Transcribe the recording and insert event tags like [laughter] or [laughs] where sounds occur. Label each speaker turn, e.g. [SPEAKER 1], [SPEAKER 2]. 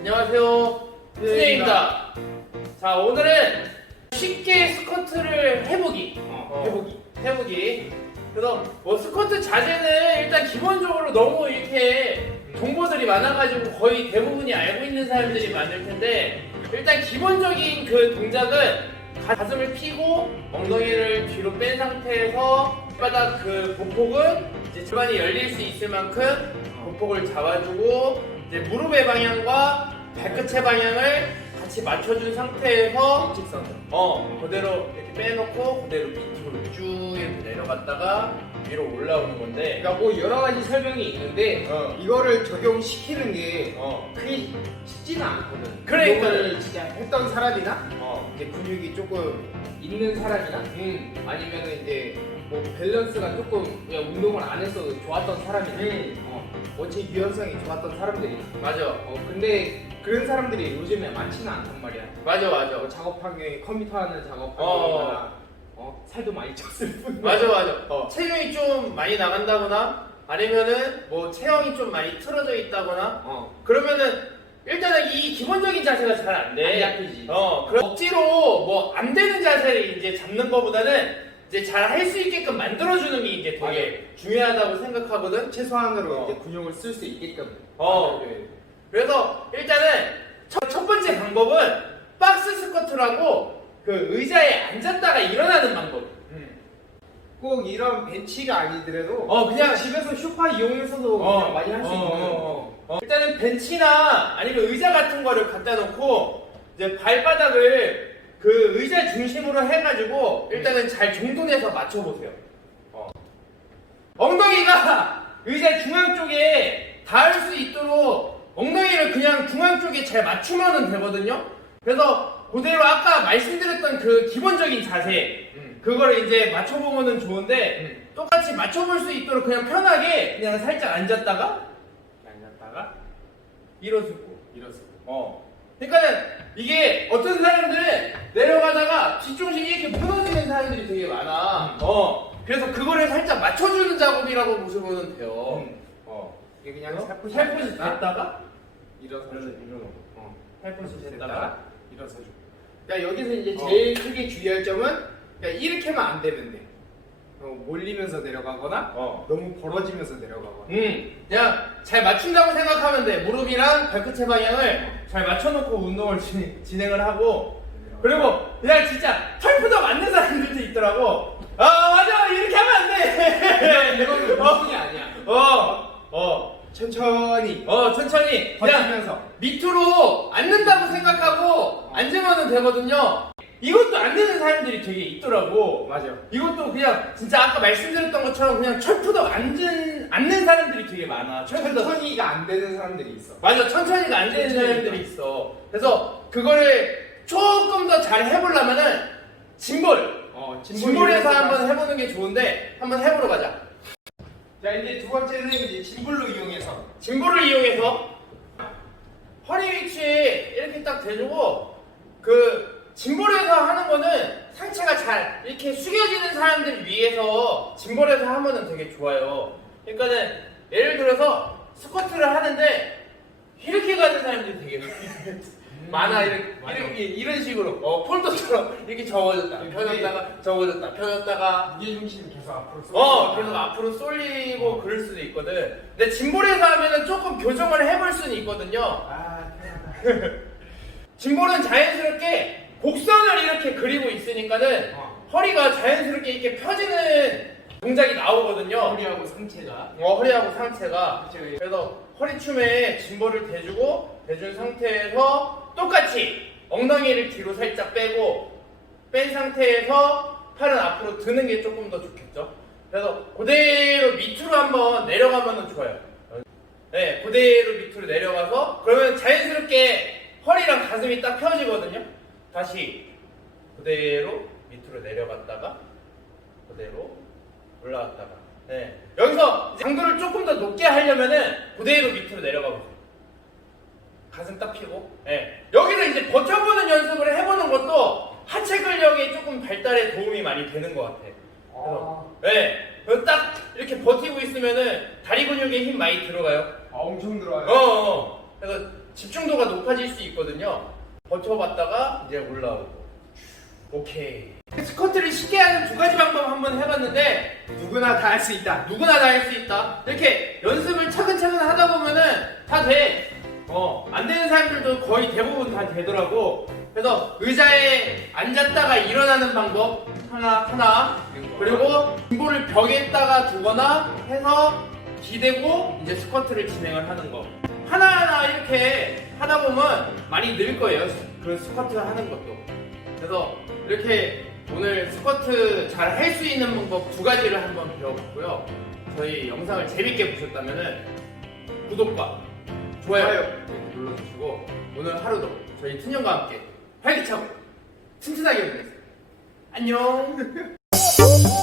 [SPEAKER 1] 안녕하세요. 준혜입니다. 자, 오늘은 쉽게 스쿼트를 해보기.
[SPEAKER 2] 어,
[SPEAKER 1] 해보기. 해보기. 그래서 뭐 스쿼트 자세는 일단 기본적으로 너무 이렇게 정보들이 많아가지고 거의 대부분이 알고 있는 사람들이 많을 텐데 일단 기본적인 그 동작은 가슴을 펴고 엉덩이를 뒤로 뺀 상태에서 바닥 그 보폭은 이제 골반이 열릴 수 있을 만큼 보폭을 잡아주고 이제 무릎의 방향과 발끝의 방향을 같이 맞춰준 상태에서
[SPEAKER 2] 직선으로.
[SPEAKER 1] 어 그대로 이렇게 빼놓고 그대로 밑으로 쭉 이렇게 내려갔다가 위로 올라오는 건데
[SPEAKER 2] 그러니까 뭐 여러 가지 설명이 있는데
[SPEAKER 1] 어.
[SPEAKER 2] 이거를 적용시키는 게
[SPEAKER 1] 어,
[SPEAKER 2] 크게 쉽지는 않거든.
[SPEAKER 1] 그러니까.
[SPEAKER 2] 이거를 진짜 했던 사람이나
[SPEAKER 1] 어,
[SPEAKER 2] 이제 근육이 조금 있는 사람이나
[SPEAKER 1] 음,
[SPEAKER 2] 아니면은 이제 뭐 밸런스가 조금 그냥 운동을 안 했어도 좋았던 사람이나
[SPEAKER 1] 음.
[SPEAKER 2] 어, 원체 유연성이 좋았던 사람들이
[SPEAKER 1] 맞아,
[SPEAKER 2] 어 근데 그런 사람들이 요즘에 많지는 않단 말이야.
[SPEAKER 1] 맞아, 맞아,
[SPEAKER 2] 뭐 작업하기 컴퓨터 하는 작업하기나
[SPEAKER 1] 어.
[SPEAKER 2] 어. 살도 많이 쪘을 뿐.
[SPEAKER 1] 맞아, 맞아.
[SPEAKER 2] 어.
[SPEAKER 1] 체중이 좀 많이 나간다거나 아니면은 뭐 체형이 좀 많이 틀어져 있다거나
[SPEAKER 2] 어.
[SPEAKER 1] 그러면은 일단은 이 기본적인 자세가 잘 안 돼.
[SPEAKER 2] 안 잡히지.
[SPEAKER 1] 어, 그럼 억지로 뭐 안 되는 자세를 이제 잡는 것보다는 이제 잘 할 수 있게끔 만들어주는 게 이제 되게 중요하다고 생각하거든.
[SPEAKER 2] 최소한으로
[SPEAKER 1] 어.
[SPEAKER 2] 이제 근육을 쓸 수 있게끔.
[SPEAKER 1] 어.
[SPEAKER 2] 만들어줘야 돼.
[SPEAKER 1] 그래서 일단은 첫, 첫 번째 방법은 박스 스쿼트라고 그 의자에 앉았다가 일어나는 방법.
[SPEAKER 2] 꼭 이런 벤치가 아니더라도
[SPEAKER 1] 어, 그냥
[SPEAKER 2] 집에서 쇼파 이용해서도 그냥 많이 할수 있는
[SPEAKER 1] 어, 어. 일단은 벤치나 아니면 의자 같은 거를 갖다 놓고 이제 발바닥을 그 의자 중심으로 해가지고 일단은 잘 정돈해서 맞춰보세요. 어. 엉덩이가 의자 중앙 쪽에 닿을 수 있도록 엉덩이를 그냥 중앙 쪽에 잘 맞추면 되거든요. 그래서 그대로 아까 말씀드렸던 그 기본적인 자세
[SPEAKER 2] 음.
[SPEAKER 1] 그거를 이제 맞춰보면 좋은데 똑같이 맞춰볼 수 있도록 그냥 편하게 그냥 살짝 앉았다가 앉았다가 일어서고
[SPEAKER 2] 일어서.
[SPEAKER 1] 어 그러니까는 이게 어떤 사람들은 내려가다가 뒤중심이 이렇게 무너지는 사람들이 되게 많아 어 그래서 그거를 살짝 맞춰주는 작업이라고 보시면 돼요
[SPEAKER 2] 음.
[SPEAKER 1] 어
[SPEAKER 2] 이게 그냥 살포시
[SPEAKER 1] 살포시 됐다가
[SPEAKER 2] 일어서
[SPEAKER 1] 일어나고.
[SPEAKER 2] 어.
[SPEAKER 1] 살포시 됐다가
[SPEAKER 2] 일어서 줘. 그러니까 여기서 이제
[SPEAKER 1] 어.
[SPEAKER 2] 제일 크게 주의할 점은 그러니까 이렇게만 안 되면 돼. 어, 몰리면서 내려가거나
[SPEAKER 1] 어
[SPEAKER 2] 너무 벌어지면서 내려가거나.
[SPEAKER 1] 음, 그냥 잘 맞춘다고 생각하면 돼. 무릎이랑 발끝의 방향을 잘 맞춰놓고 운동을 진, 진행을 하고 그리고 그냥 진짜 털푸덕 맞는 사람들도 있더라고. 아 맞아 이렇게 하면 안 돼.
[SPEAKER 2] 이거는 [laughs]
[SPEAKER 1] 어,
[SPEAKER 2] 운동이 아니야.
[SPEAKER 1] 어, 어,
[SPEAKER 2] 천천히
[SPEAKER 1] 어 천천히 그냥
[SPEAKER 2] 버티면서.
[SPEAKER 1] 밑으로 앉는다고 생각하고 앉으면 되거든요. 이것도 안 되는 사람들이 되게 있더라고.
[SPEAKER 2] 맞아.
[SPEAKER 1] 이것도 그냥 진짜 아까 말씀드렸던 것처럼 그냥 철푸덕 앉은 앉는 사람들이 되게 많아. 철푸덕.
[SPEAKER 2] 천천히가 안 되는 사람들이 있어.
[SPEAKER 1] 맞아 천천히가 안 되는
[SPEAKER 2] 천천히가.
[SPEAKER 1] 사람들이 있어. 그래서 그거를 조금 더 잘 해보려면은 짐볼.
[SPEAKER 2] 어,
[SPEAKER 1] 짐볼에서 한번 해보는 게 좋은데 한번 해보러 가자.
[SPEAKER 2] 자 이제 두 번째는 이제 짐볼로 이용해서
[SPEAKER 1] 짐볼을 이용해서 허리 위치에 이렇게 딱 대주고 그 짐볼에서 하는 거는 상체가 잘 이렇게 숙여지는 사람들 위해서 짐볼에서 하면은 되게 좋아요. 그러니까는 예를 들어서 스쿼트를 하는데 이렇게 가는 사람들이 되게 [laughs] 많아 이렇게,
[SPEAKER 2] 맞아.
[SPEAKER 1] 이렇게 이런 식으로 어 폴더처럼 이렇게 접어졌다 펴졌다가 접어졌다 펴졌다가
[SPEAKER 2] 무게 중심이 계속 앞으로 쏠
[SPEAKER 1] 어, 계속 앞으로 쏠리고 그럴 수도 있거든. 근데 짐볼에서 하면은 조금 교정을 해볼 수는 있거든요.
[SPEAKER 2] 아 편하다. [laughs]
[SPEAKER 1] 짐볼은 자연스럽게 곡선을 이렇게 그리고 있으니까는
[SPEAKER 2] 어.
[SPEAKER 1] 허리가 자연스럽게 이렇게 펴지는 동작이 나오거든요.
[SPEAKER 2] 허리하고 상체가
[SPEAKER 1] 어, 허리하고 상체가.
[SPEAKER 2] 상체가
[SPEAKER 1] 그래서 허리춤에 짐볼을 대주고 대준 상태에서 똑같이 엉덩이를 뒤로 살짝 빼고 뺀 상태에서 팔은 앞으로 드는 게 조금 더 좋겠죠. 그래서 그대로 밑으로 한번 내려가면 좋아요. 네, 그대로 밑으로 내려가서 그러면 자연스럽게 허리랑 가슴이 딱 펴지거든요. 다시 그대로 밑으로 내려갔다가 그대로 올라갔다가 네. 여기서 강도를 조금 더 높게 하려면은 그대로 밑으로 내려가 보세요. 가슴 딱 펴고. 네. 여기서 이제 버텨보는 연습을 해보는 것도 하체 근력이 조금 발달에 도움이 많이 되는 것 같아.
[SPEAKER 2] 아,
[SPEAKER 1] 네. 그래서 딱 이렇게 버티고 있으면은 다리 근육에 힘 많이 들어가요.
[SPEAKER 2] 아, 엄청 들어와요.
[SPEAKER 1] 어, 어. 그래서 집중도가 높아질 수 있거든요. 버텨봤다가 이제 올라오고. 오케이. 스쿼트를 쉽게 하는 두 가지 방법 한번 해봤는데
[SPEAKER 2] 누구나 다 할 수 있다.
[SPEAKER 1] 누구나 다 할 수 있다. 이렇게 연습을 차근차근 하다 보면은 다 돼. 어, 안 되는 사람들도 거의 대부분 다 되더라고. 그래서 의자에 앉았다가 일어나는 방법 하나 하나 그리고 등볼을 벽에다가 두거나 해서 기대고 이제 스쿼트를 진행을 하는 거 하나하나 이렇게 하다 보면 많이 늘 거예요. 그 스쿼트 하는 것도. 그래서 이렇게 오늘 스쿼트 잘 할 수 있는 방법 두 가지를 한번 배워봤고요. 저희 영상을 재밌게 보셨다면 구독과
[SPEAKER 2] 좋아요.
[SPEAKER 1] 이렇게 눌러주시고 오늘 하루도 저희 트년과 함께 활기차고 튼튼하게 보내세요 안녕 [laughs]